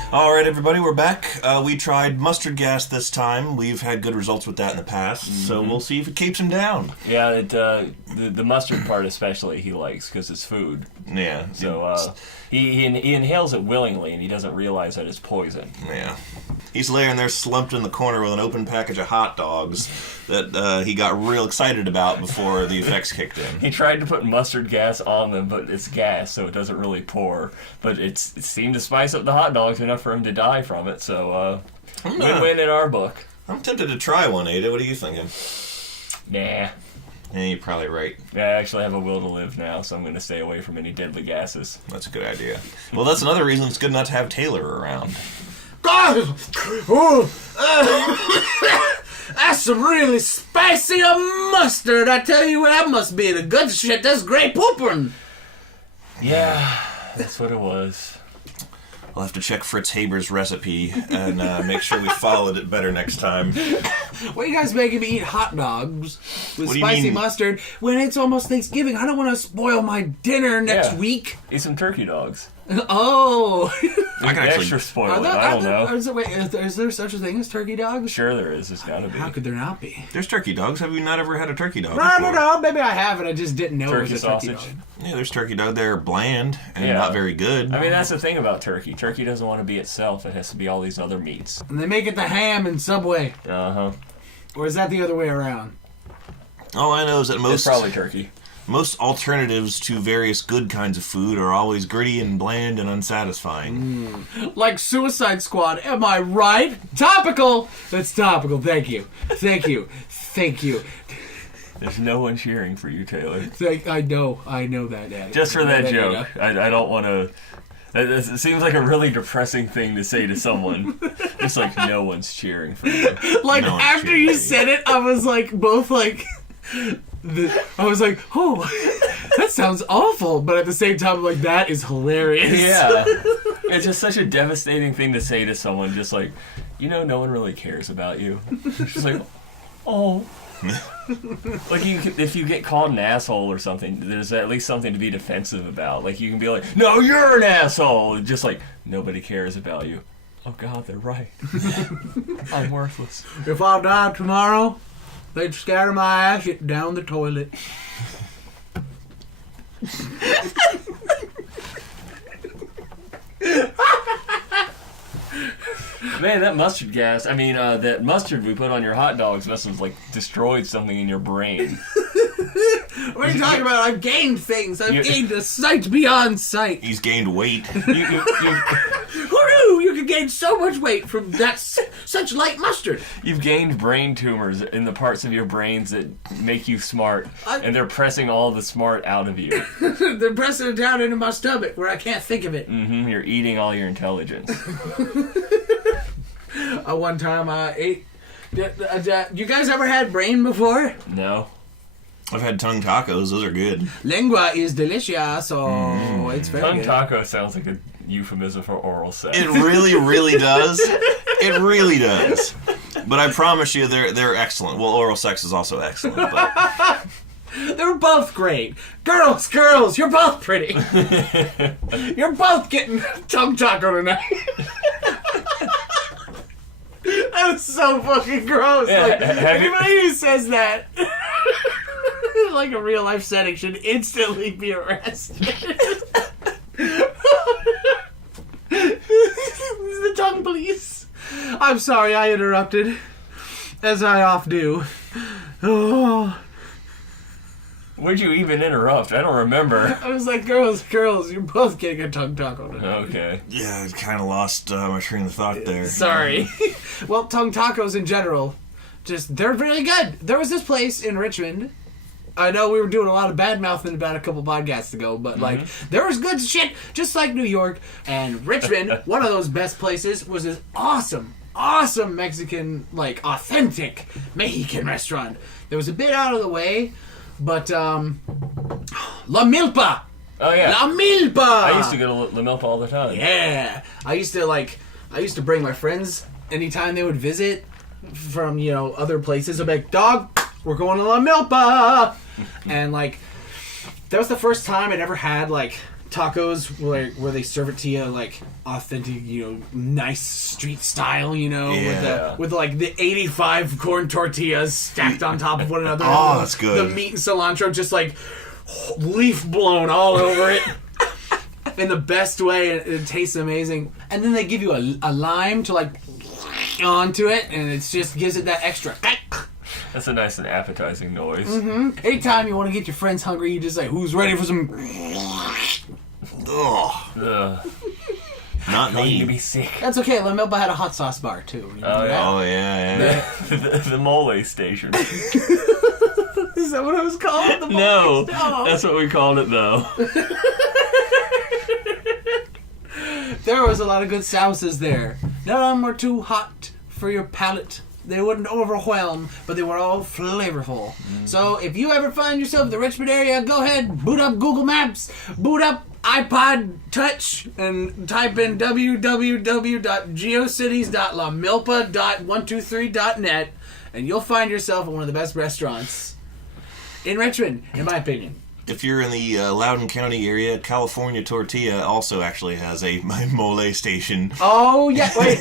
All right, everybody, we're back. We tried mustard gas this time. We've had good results with that in the past, so we'll see if it keeps him down. Yeah, the mustard part especially he likes because it's food. Yeah. So he inhales it willingly and he doesn't realize that it's poison. Yeah. He's laying there slumped in the corner with an open package of hot dogs that he got real excited about before the effects kicked in. He tried to put mustard gas on them, but it's gas, so it doesn't really pour. But it seemed to spice up the hot dogs enough for him to die from it, so win-win in our book. I'm tempted to try one, Ada. What are you thinking? Nah. Yeah, you're probably right. I actually have a will to live now, so I'm going to stay away from any deadly gases. That's a good idea. Well, that's another reason it's good not to have Taylor around. That's some really spicy mustard. I tell you what, that must be the good shit. That's great pooping. Yeah, that's what it was. I'll have to check Fritz Haber's recipe and make sure we followed it better next time. Why are you guys making me eat hot dogs with What do you spicy mean? mustard when it's almost Thanksgiving? I don't want to spoil my dinner next Yeah. week. Eat some turkey dogs. Oh. I can actually... Extra spoiled. I don't know. Is there such a thing as turkey dogs? Sure there is. There's gotta be. How could there not be? There's turkey dogs. Have you not ever had a turkey dog No, before? no. Maybe I have it. I just didn't know Turkey it was a turkey sausage. dog. Yeah, there's turkey dog. They're bland and Yeah. not very good. I mean, that's the thing about turkey. Turkey doesn't want to be itself. It has to be all these other meats. And they make it the ham in Subway. Uh-huh. Or is that the other way around? All I know is that It's most probably turkey. alternatives to various good kinds of food are always gritty and bland and unsatisfying. Like Suicide Squad, am I right? Topical! That's topical. Thank you. Thank you. Thank you. There's no one cheering for you, Taylor. I know that, Daddy. Just for that Yeah, joke. I don't want to... It seems like a really depressing thing to say to someone. It's like no one's cheering for you. Like, No, after seriously. you said it, I was like, both like... I was like, oh, that sounds awful. But at the same time, like, that is hilarious. Yeah. It's just such a devastating thing to say to someone. Just like, no one really cares about you. Just like, oh. Like, if you get called an asshole or something, there's at least something to be defensive about. Like, you can be like, no, you're an asshole. Just like, nobody cares about you. Oh, God, they're right. I'm worthless. If I die tomorrow, they'd scatter my ass down the toilet. Man, that mustard gas, that mustard we put on your hot dogs must have, like, destroyed something in your brain. What are you talking about? I've gained things. I've You- gained a sight beyond sight. He's gained weight. You, Who knew you could gain so much weight from that such light mustard? you've gained brain tumors in the parts of your brains that make you smart, and they're pressing all the smart out of you. They're pressing it down into my stomach where I can't think of it. You're eating all your intelligence. One time I ate... you guys ever had brain before? No? I've had tongue tacos. Those are good. Lengua is delicious, so it's very Tongue good. taco sounds like a euphemism for oral sex. It really, really does. It really does. But I promise you, they're excellent. Well, oral sex is also excellent. But They were both great. Girls, you're both pretty. You're both getting tongue taco tonight. That was so fucking gross. Yeah, Like, have you- anybody who says that, like a real life setting, should instantly be arrested. The tongue police. I'm sorry I interrupted, as I oft do. Oh. Where'd you even interrupt? I don't remember. I was like, girls, you're both getting a tongue taco tonight. Okay. yeah, I kind of lost my train of thought there. Sorry. Well, tongue tacos in general, they're really good. There was this place in Richmond. I know we were doing a lot of bad mouthing about a couple podcasts ago, but like, there was good shit, just like New York. And Richmond, one of those best places, was this awesome Mexican, like, authentic Mexican restaurant. That was a bit out of the way, but, La Milpa! Oh, yeah. La Milpa! I used to go to La Milpa all the time. Yeah, I used to bring my friends anytime they would visit from, other places. I'd be like, dog, we're going to La Milpa! And, like, that was the first time I'd ever had, like, tacos where they serve it to you, like, authentic, nice street style, Yeah. with like, the 85 corn tortillas stacked on top of one another. Oh, that's good. The meat and cilantro just, like, leaf blown all over it. In the best way, it tastes amazing. And then they give you a lime to, like, onto it, and it just gives it that extra. That's a nice and appetizing noise. Anytime you want to get your friends hungry, you just say, who's ready for some... Ugh, Ugh. not Going to be me. sick. That's okay, La Milpa had a hot sauce bar, too. You know Oh, yeah. that? Oh, yeah. The mole station. Is that what it was called? The No, Oh. that's what we called it, though. There was a lot of good sauces there. None of them were too hot for your palate. They wouldn't overwhelm, but they were all flavorful. So if you ever find yourself in the Richmond area, go ahead, boot up Google Maps, boot up iPod Touch and type in www.geocities.lamilpa.123.net and you'll find yourself at one of the best restaurants in Richmond, in my opinion. If you're in the Loudoun County area, California Tortilla also actually has a mole station. Oh, yeah. Wait,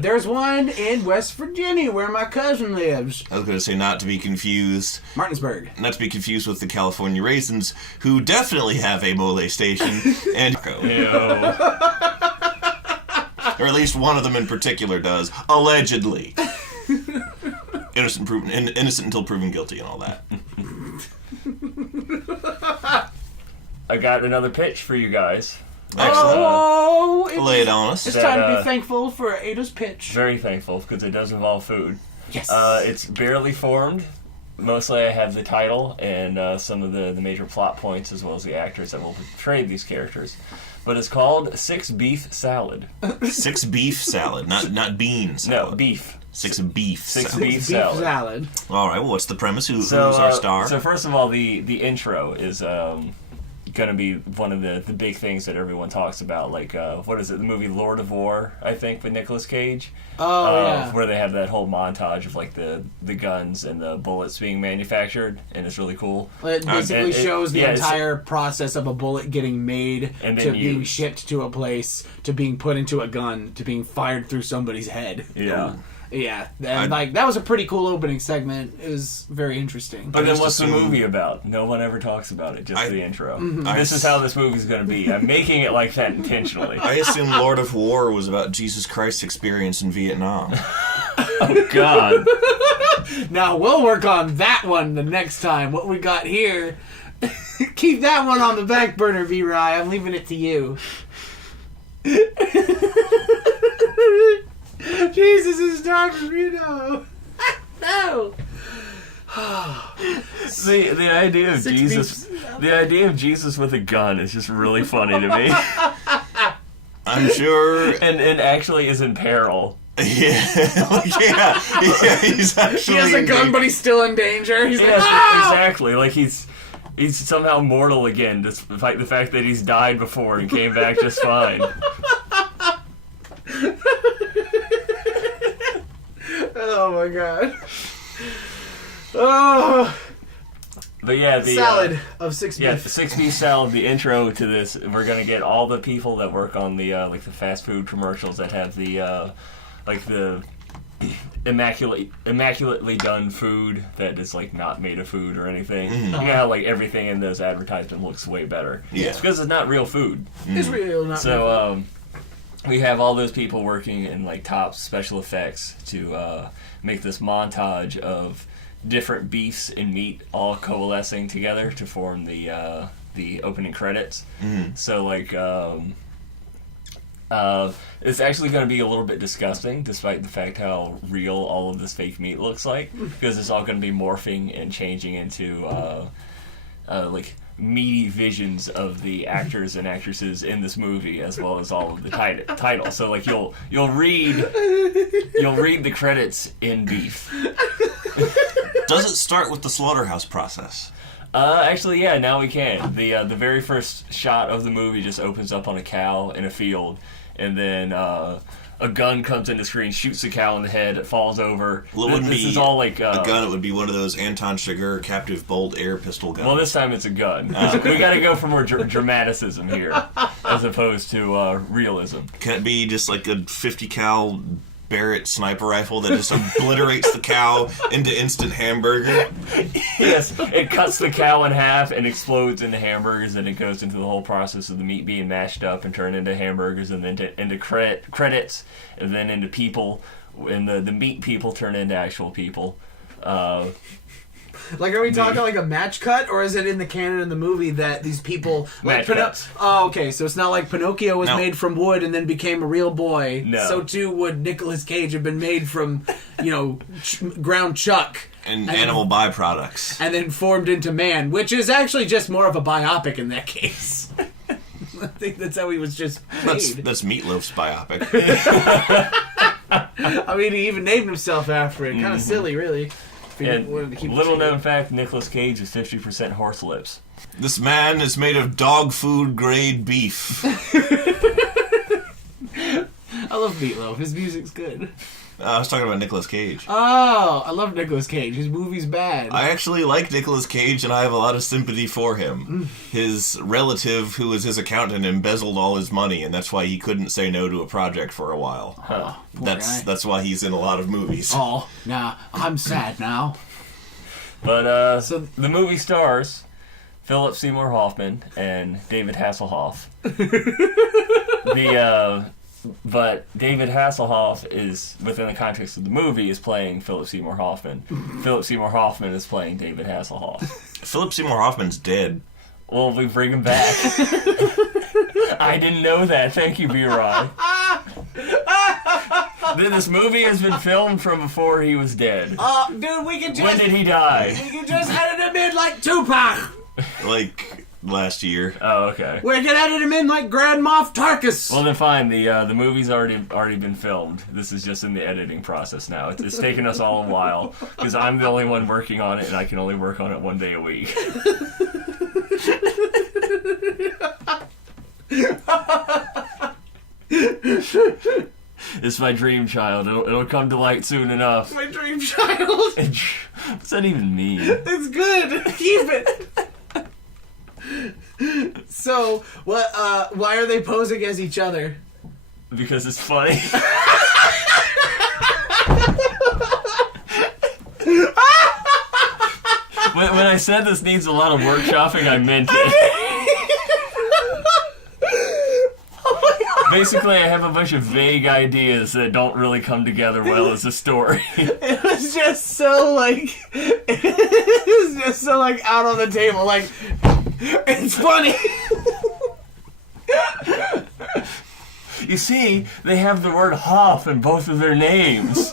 there's one in West Virginia where my cousin lives. I was going to say not to be confused. Martinsburg. Not to be confused with the California Raisins, who definitely have a mole station. And or at least one of them in particular does. Allegedly. Innocent until proven guilty and all that. I got another pitch for you guys. Excellent. Lay it on us. It's time to be thankful for Ada's pitch. Very thankful, because it does involve food. Yes. It's barely formed. Mostly I have the title and some of the major plot points as well as the actors that will portray these characters. But it's called 6 Beef Salad. 6 beef salad, not beans. No, beef. 6 beef Six salad. beef salad. All right, well, what's the premise? Who's our star? So first of all, the intro is going to be one of the big things that everyone talks about. Like, what is it? The movie Lord of War, I think, with Nicolas Cage. Oh, yeah. Where they have that whole montage of, like, the guns and the bullets being manufactured, and it's really cool. It basically shows the entire process of a bullet getting made to being shipped to a place, to being put into a gun, to being fired through somebody's head. Yeah. Yeah, and that was a pretty cool opening segment. It was very interesting. But then what's the movie about? No one ever talks about it, just the intro. This is how this movie's going to be. I'm making it like that intentionally. I assume Lord of War was about Jesus Christ's experience in Vietnam. Oh, God. Now, we'll work on that one the next time. What we got here, keep that one on the back burner, V-Rye. I'm leaving it to you. Jesus, it's time for me now. No. The idea of Jesus with a gun is just really funny to me. I'm sure, and actually is in peril. Yeah, he's actually. He has a gun, but he's still in danger. He's like, exactly. Like he's somehow mortal again, despite the fact that he's died before and came back just fine. Oh my god. Oh. But yeah, the salad of 6 beef. Yeah, the 6 beef salad. The intro to this, we're gonna get all the people that work on the like the fast food commercials that have the like the immaculately done food that is like not made of food or anything. You know how like everything in those advertisements looks way better. Yeah, it's because it's not real food. It's real, not real. We have all those people working in like top special effects to make this montage of different beefs and meat all coalescing together to form the opening credits. So like it's actually going to be a little bit disgusting, despite the fact how real all of this fake meat looks like, because it's all going to be morphing and changing into like meaty visions of the actors and actresses in this movie, as well as all of the title. So like you'll read the credits in beef. Does it start with the slaughterhouse process? Actually, yeah. Now we can. The very first shot of the movie just opens up on a cow in a field, and then a gun comes into screen, shoots the cow in the head, it falls over. Well, it this is all like a gun. It would be one of those Anton Chigurh captive bolt air pistol guns. Well, this time it's a gun. We got to go for more dramaticism here, as opposed to realism. Can it be just like a 50 cal Barrett sniper rifle that just obliterates the cow into instant hamburger? Yes, it cuts the cow in half and explodes into hamburgers, and it goes into the whole process of the meat being mashed up and turned into hamburgers, and then into credits, and then into people, and the meat people turn into actual people. Like, are we talking like a match cut, or is it in the canon of the movie that these people like Oh, okay, so it's not like Pinocchio was made from wood and then became a real boy. No. So too would Nicolas Cage have been made from, ground chuck and animal byproducts, and then formed into man, which is actually just more of a biopic in that case. I think that's how he was just made. That's Meatloaf's biopic. I mean, he even named himself after it. Kind of silly, really. And wanted to keep it little secret. known fact, Nicolas Cage is 50% horse lips. This man is made of dog food grade beef. I love Meatloaf. His music's good. I was talking about Nicolas Cage. Oh, I love Nicolas Cage. His movie's bad. I actually like Nicolas Cage, and I have a lot of sympathy for him. His relative, who was his accountant, embezzled all his money, and that's why he couldn't say no to a project for a while. Poor guy. That's why he's in a lot of movies. Oh, nah, I'm sad now. But So- the movie stars Philip Seymour Hoffman and David Hasselhoff. But David Hasselhoff is, within the context of the movie, is playing Philip Seymour Hoffman. Philip Seymour Hoffman is playing David Hasselhoff. Philip Seymour Hoffman's dead. Well, we bring him back. I didn't know that. Thank you, B-Rod. This movie has been filmed from before he was dead. Dude, we can just... When did he die? We can just edit him in like Tupac! Like, last year. Oh, okay. We can edit him in like Grand Moff Tarkus! Well, then fine. The movie's already been filmed. This is just in the editing process now. It's taken us all a while because I'm the only one working on it, and I can only work on it one day a week. It's my dream child. It'll come to light soon enough. My dream child! What's that even mean? It's good! Keep it! So, what, why are they posing as each other? Because it's funny. When I said this needs a lot of workshopping, I meant it. Basically, I have a bunch of vague ideas that don't really come together well as a story. It was just so, like... It was just so, like, out on the table, like... It's funny! You see, they have the word Hoff in both of their names.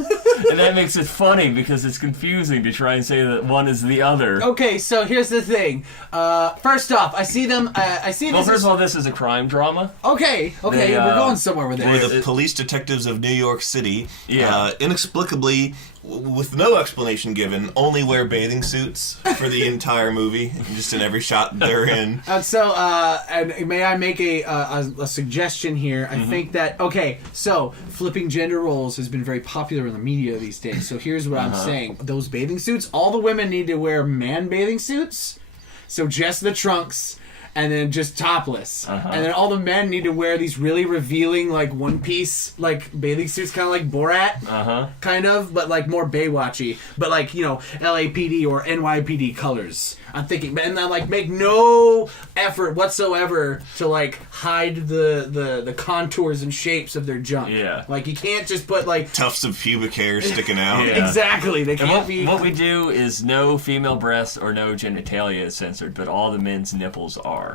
And that makes it funny because it's confusing to try and say that one is the other. Okay, so here's the thing. First off, I see them... I see Well, this first of all, this is a crime drama. Okay, They, we're going somewhere with We're this. the police detectives of New York City. Yeah. Inexplicably, with no explanation given, only wear bathing suits for the entire movie, just in every shot they're in. And may I make a suggestion here? I think that, okay, so flipping gender roles has been very popular in the media these days. So here's what I'm saying. Those bathing suits, all the women need to wear man bathing suits. So just the trunks. And then just topless. And then all the men need to wear these really revealing, like, one-piece, like, bathing suits, kind of like Borat. Kind of, but, like, more Baywatchy. But, like, you know, LAPD or NYPD colors. I'm thinking, and then, like, make no effort whatsoever to, like, hide the contours and shapes of their junk. Yeah. Like, you can't just put, like... Tufts of pubic hair sticking out. Yeah. Exactly. They And can't be... what we do is no female breasts or no genitalia is censored, but all the men's nipples are.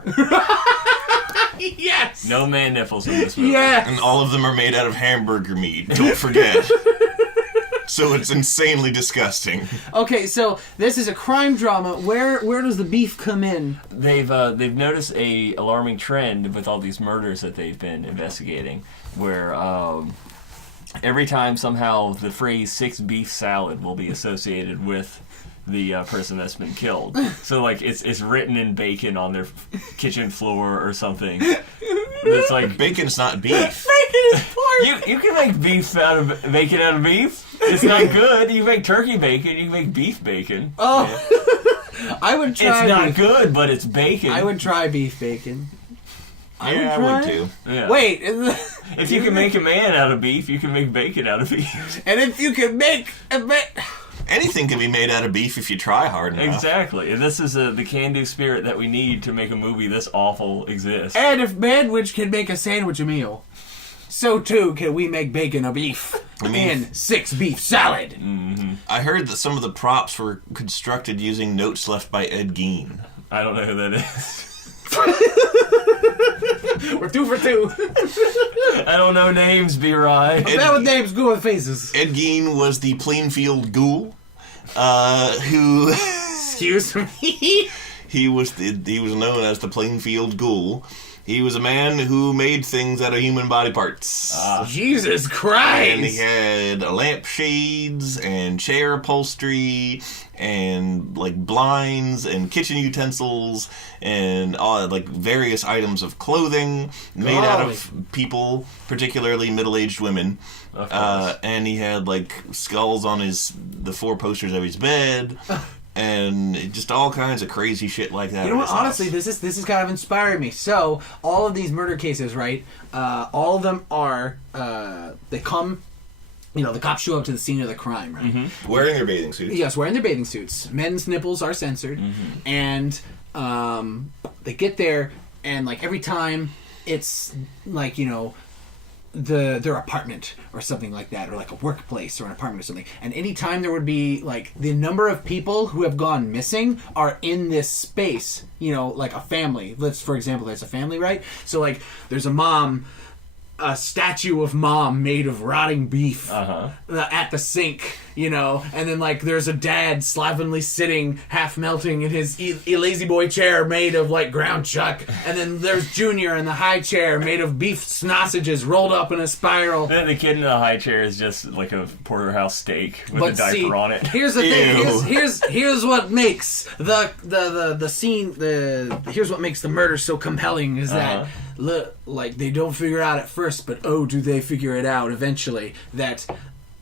Yes! No man nipples in this movie. Yeah! And all of them are made out of hamburger meat, don't forget. So it's insanely disgusting. Okay, so this is a crime drama. Where does the beef come in? They've noticed a alarming trend with all these murders that they've been investigating, where every time somehow the phrase "six beef salad" will be associated with the person that's been killed. So like it's written in bacon on their kitchen floor or something. It's like Bacon's not beef. Bacon is pork! you can make bacon out of beef. It's not good. You make turkey bacon. You can make beef bacon. Oh, I would try. It's not beef. good, but it's bacon. I would try beef bacon. Yeah, I would too. Yeah. Wait, If you can make a man out of beef, you can make bacon out of beef. and if you can make Anything can be made out of beef if you try hard enough. Exactly. And this is the can-do spirit that we need to make a movie this awful exist. and if Manwich can make a sandwich a meal, so too can we make bacon a beef and six beef salad. I heard that some of the props were constructed using notes left by Ed Gein. I don't know who that is. We're 2 for 2. I don't know names, B-Rye. Bad with names, good with faces. Ed Gein was the Plainfield Ghoul, who Excuse me. he was known as the Plainfield Ghoul, He was a man who made things out of human body parts. Jesus Christ! And he had lampshades and chair upholstery and like blinds and kitchen utensils and like various items of clothing made out of people, particularly middle-aged women. And he had like skulls on the 4 posters of his bed. And just all kinds of crazy shit like that. You know what? Honestly, this is kind of inspired me. So all of these murder cases, right? All of them are they come. You know, the cops show up to the scene of the crime, right? Mm-hmm. Wearing their bathing suits. Yes, wearing their bathing suits. Men's nipples are censored, and they get there, and like every time, it's like their apartment or something like that, or like a workplace or an apartment or something. And anytime there would be like the number of people who have gone missing are in this space, like a family. For example, there's a family, right? So like there's a statue of mom made of rotting beef at the sink, and then like there's a dad slovenly sitting, half melting in his lazy boy chair made of like ground chuck, and then there's Junior in the high chair made of beef sausages rolled up in a spiral. Then the kid in the high chair is just like a porterhouse steak with a diaper on it. Here's the thing. Here's what makes the scene. Here's what makes the murder so compelling is that. Like they don't figure out at first, but do they figure it out eventually that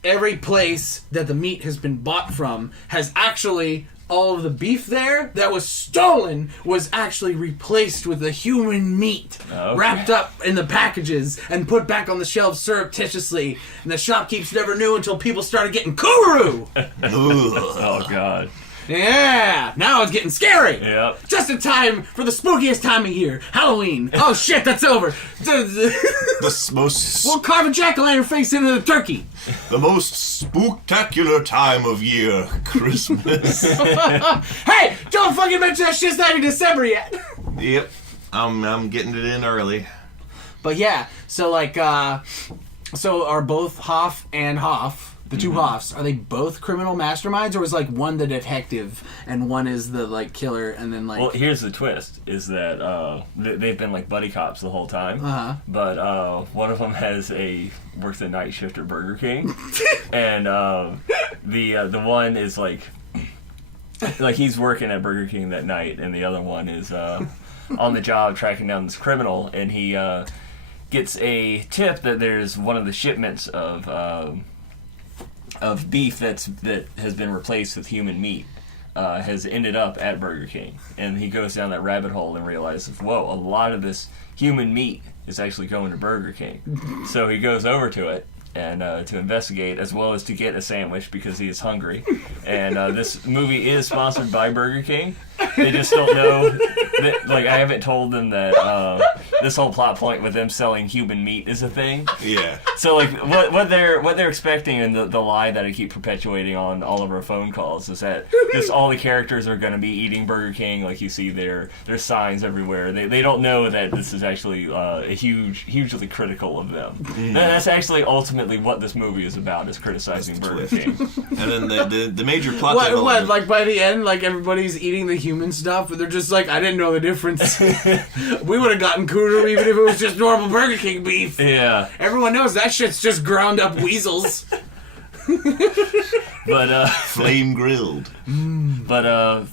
every place that the meat has been bought from has actually all of the beef there that was stolen was actually replaced with the human meat wrapped up in the packages and put back on the shelves surreptitiously, and the shopkeepers never knew until people started getting kuru. Oh God. Yeah, now it's getting scary. Yep. Just in time for the spookiest time of year, Halloween. Oh shit, that's over. We'll carve a jack-o'-lantern face into the turkey. The most spooktacular time of year, Christmas. Hey, don't fucking mention that shit's not even December yet. Yep, I'm getting it in early. But yeah, so like, so are both Hoff and Hoff, the two Hoffs, are they both criminal masterminds, or is like one the detective and one is the like killer, and then like... Well, here's the twist, is that they've been like buddy cops the whole time, but one of them works a night shift at Burger King, and the one is like he's working at Burger King that night, and the other one is on the job tracking down this criminal, and he gets a tip that there's one of the shipments of beef that has been replaced with human meat has ended up at Burger King, and he goes down that rabbit hole and realizes, whoa, a lot of this human meat is actually going to Burger King. So he goes over to it and to investigate, as well as to get a sandwich because he is hungry. And this movie is sponsored by Burger King. They just don't know that, like, I haven't told them that this whole plot point with them selling human meat is a thing. Yeah. So like what they're expecting, and the lie that I keep perpetuating on all of our phone calls, is that just all the characters are going to be eating Burger King. Like you see their signs everywhere. They don't know that this is actually hugely critical of them. And that's actually ultimately what this movie is about, is criticizing Burger King. And then the major plot what like by the end, like everybody's eating the human stuff, but they're just like, I didn't know the difference. We would have gotten kudu even if it was just normal Burger King beef. Yeah. Everyone knows that shit's just ground up weasels. But flame grilled. But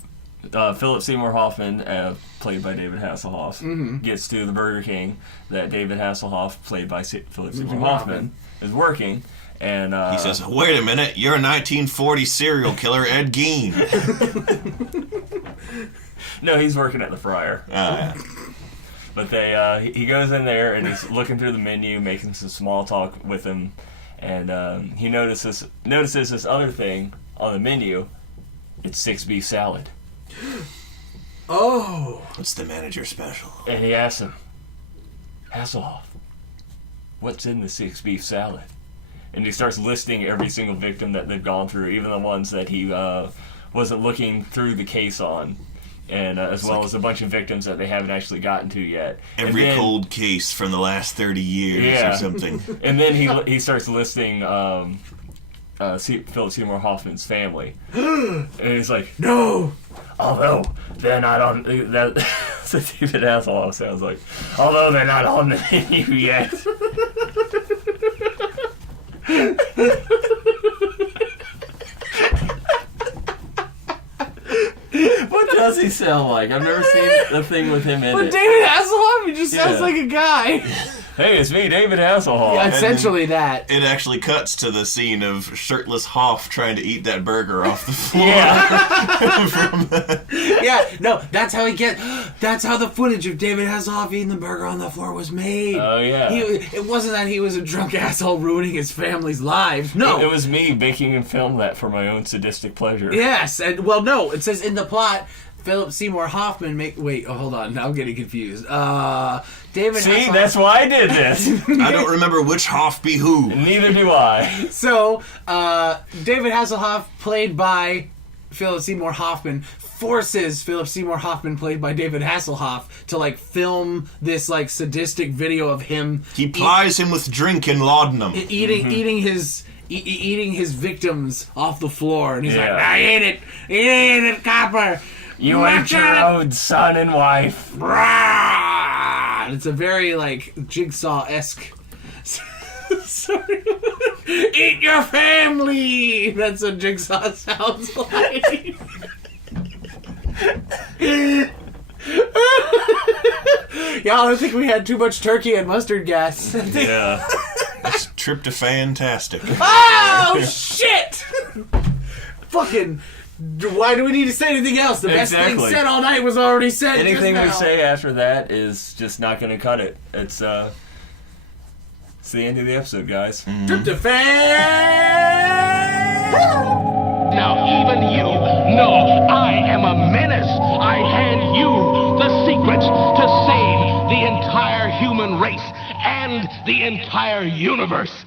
Philip Seymour Hoffman, played by David Hasselhoff, gets to the Burger King that David Hasselhoff, played by Philip Seymour Hoffman, is working. And he says, "Wait a minute, you're a 1940 serial killer, Ed Gein." No, he's working at the Fryer. But he goes in there and he's looking through the menu, making some small talk with him, and he notices this other thing on the menu. It's 6 beef salad. Oh, what's the manager special? And he asks him, Hasselhoff, what's in the 6 beef salad? And he starts listing every single victim that they've gone through, even the ones that he wasn't looking through the case on, and as well as a bunch of victims that they haven't actually gotten to yet. Every cold case from the last 30 years or something. And then he starts listing Philip Seymour Hoffman's family. And he's like, no! Although they're not on that, what David Hasselhoff sounds like. Although they're not on the menu yet. What does he sound like? I've never seen a thing with him in But it. David Hasselhoff, he just sounds like a guy. Hey, it's me, David Hasselhoff. Yeah, essentially that. It actually cuts to the scene of shirtless Hoff trying to eat that burger off the floor. Yeah, no, that's how that's how the footage of David Hasselhoff eating the burger on the floor was made. Oh, yeah. It wasn't that he was a drunk asshole ruining his family's lives. No. It was me making and film that for my own sadistic pleasure. Yes, and well, no, it says in the plot, Philip Seymour Hoffman hold on, now I'm getting confused. David See, Hasselhoff. that's why I did this. I don't remember which Hoff be who. Neither do I. So, David Hasselhoff, played by Philip Seymour Hoffman, forces Philip Seymour Hoffman, played by David Hasselhoff, to like film this like sadistic video of him. He plies him with drink and laudanum. Eating his victims off the floor, and he's like, Yeah. "I ate it, copper. You ate your own son and wife. Brah!" And it's a very like Jigsaw-esque. Sorry. Eat your family. That's what Jigsaw sounds like. Y'all, I think we had too much turkey and mustard gas. Yeah. It's tryptophan-tastic. Oh shit! Fucking. Why do we need to say anything else? The best thing Exactly. said all night was already said. Anything just we now. say after that is just not going to cut it. It's the end of the episode, guys. Tryptophan! Now even you know I am a menace. I hand you the secrets to save the entire human race and the entire universe.